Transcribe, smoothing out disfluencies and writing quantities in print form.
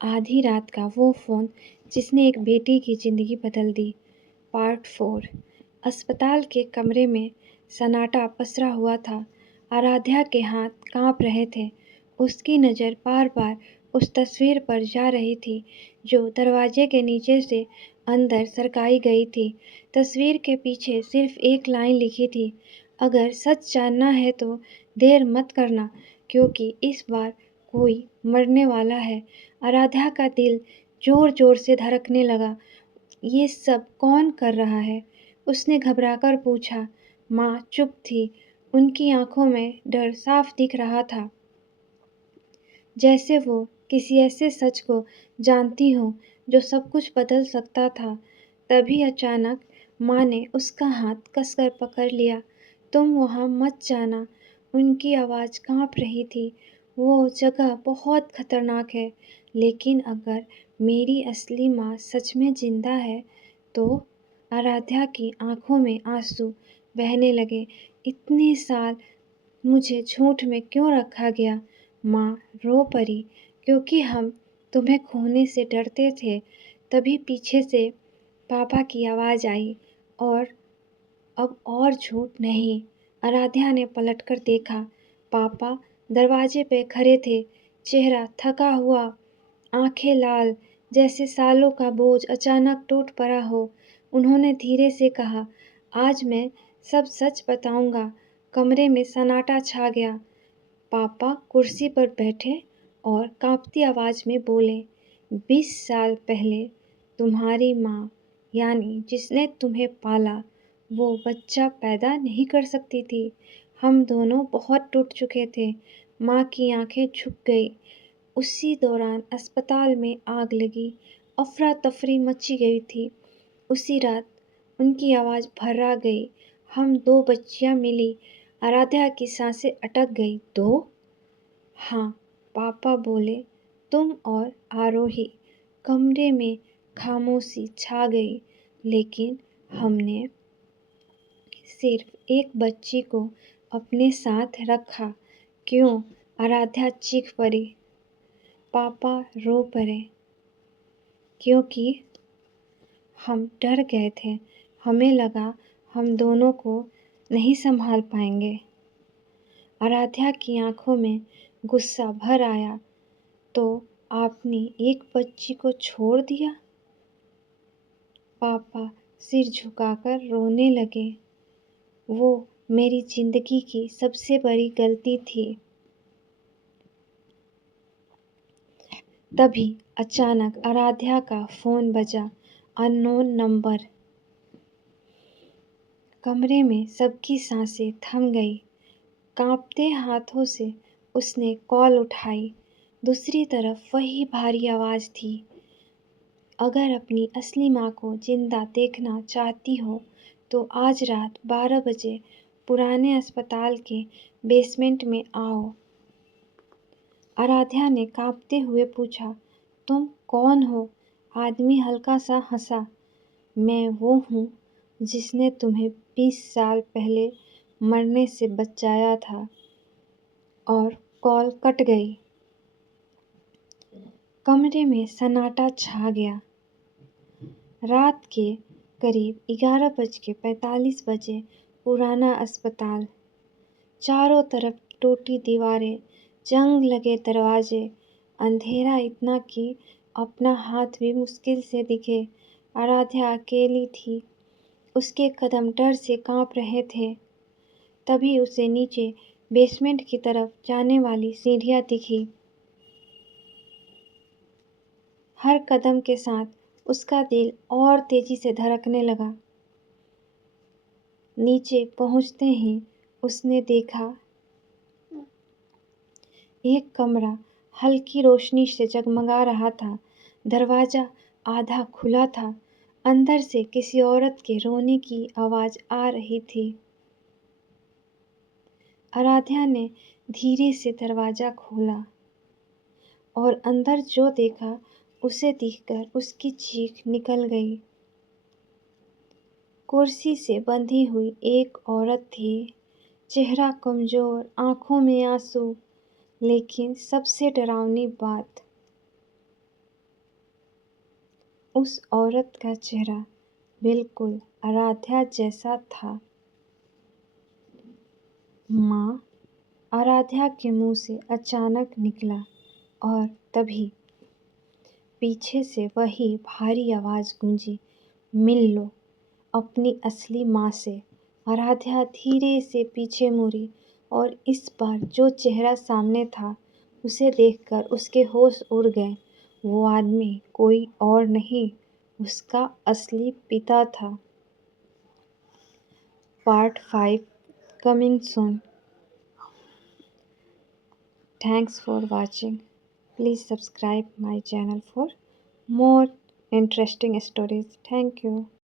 आधी रात का वो फ़ोन जिसने एक बेटी की ज़िंदगी बदल दी। पार्ट 4। अस्पताल के कमरे में सन्नाटा पसरा हुआ था। आराध्या के हाथ काँप रहे थे। उसकी नज़र बार-बार उस तस्वीर पर जा रही थी जो दरवाजे के नीचे से अंदर सरकाई गई थी। तस्वीर के पीछे सिर्फ़ एक लाइन लिखी थी, अगर सच जानना है तो देर मत करना, क्योंकि इस बार कोई मरने वाला है। आराध्या का दिल ज़ोर-ज़ोर से धड़कने लगा। ये सब कौन कर रहा है? उसने घबराकर पूछा। माँ चुप थी। उनकी आँखों में डर साफ दिख रहा था, जैसे वो किसी ऐसे सच को जानती हो जो सब कुछ बदल सकता था। तभी अचानक माँ ने उसका हाथ कसकर पकड़ लिया। तुम वहाँ मत जाना। उनकी आवाज़ काँप रही थी। वो जगह बहुत खतरनाक है, लेकिन अगर मेरी असली माँ सच में जिंदा है तो। आराध्या की आंखों में आंसू बहने लगे। इतने साल मुझे झूठ में क्यों रखा गया? माँ रो पड़ी। क्योंकि हम तुम्हें खोने से डरते थे। तभी पीछे से पापा की आवाज़ आई, और अब और झूठ नहीं। आराध्या ने पलटकर देखा। पापा दरवाजे पे खड़े थे, चेहरा थका हुआ, आंखें लाल, जैसे सालों का बोझ अचानक टूट पड़ा हो। उन्होंने धीरे से कहा, आज मैं सब सच बताऊंगा। कमरे में सन्नाटा छा गया। पापा कुर्सी पर बैठे और कांपती आवाज में बोले, 20 साल पहले तुम्हारी माँ, यानी जिसने तुम्हें पाला, वो बच्चा पैदा नहीं कर सकती थी। हम दोनों बहुत टूट चुके थे। माँ की आंखें झुक गई। उसी दौरान अस्पताल में आग लगी। अफरा तफरी मची गई थी। उसी रात उनकी आवाज़ भर्रा गई। हम दो बच्चियां मिली। आराध्या की सांसें अटक गई। दो? हाँ, पापा बोले। तुम और आरोही। कमरे में खामोशी छा गई, लेकिन हमने सिर्फ एक बच्ची को अपने साथ रखा। क्यों? आराध्या चीख पड़ी। पापा रो पड़े। क्योंकि हम डर गए थे। हमें लगा हम दोनों को नहीं संभाल पाएंगे। आराध्या की आंखों में गुस्सा भर आया। तो आपने एक बच्ची को छोड़ दिया? पापा सिर झुकाकर रोने लगे। वो मेरी जिंदगी की सबसे बड़ी गलती थी। तभी अचानक आराध्या का फोन बजा। Unknown number. कमरे में सबकी सांसें थम गई। कांपते हाथों से उसने कॉल उठाई। दूसरी तरफ वही भारी आवाज़ थी। अगर अपनी असली माँ को जिंदा देखना चाहती हो तो आज रात 12 बजे पुराने अस्पताल के बेसमेंट में आओ। आराध्या ने कांपते हुए पूछा, तुम कौन हो? आदमी हल्का सा हंसा। मैं वो हूँ जिसने तुम्हें 20 साल पहले मरने से बचाया था। और कॉल कट गई। कमरे में सन्नाटा छा गया। रात के करीब 11:45 बजे पुराना अस्पताल। चारों तरफ टूटी दीवारें, जंग लगे दरवाजे, अंधेरा इतना कि अपना हाथ भी मुश्किल से दिखे। आराध्या अकेली थी। उसके कदम डर से कांप रहे थे। तभी उसे नीचे बेसमेंट की तरफ जाने वाली सीढ़ियां दिखी। हर कदम के साथ उसका दिल और तेजी से धड़कने लगा। नीचे पहुंचते ही उसने देखा एक कमरा हल्की रोशनी से जगमगा रहा था। दरवाजा आधा खुला था। अंदर से किसी औरत के रोने की आवाज आ रही थी। आराध्या ने धीरे से दरवाजा खोला और अंदर जो देखा उसे देखकर उसकी चीख निकल गई। कुर्सी से बंधी हुई एक औरत थी। चेहरा कमजोर, आंखों में आंसू। लेकिन सबसे डरावनी बात, उस औरत का चेहरा बिल्कुल आराध्या जैसा था। माँ, आराध्या के मुंह से अचानक निकला और तभी पीछे से वही भारी आवाज़ गूंजी, मिल लो अपनी असली माँ से। आराध्या धीरे से पीछे मुड़ी और इस बार जो चेहरा सामने था उसे देखकर उसके होश उड़ गए। वो आदमी कोई और नहीं, उसका असली पिता था। Part 5 coming soon. Thanks for watching. Please subscribe my channel for more interesting stories. Thank you.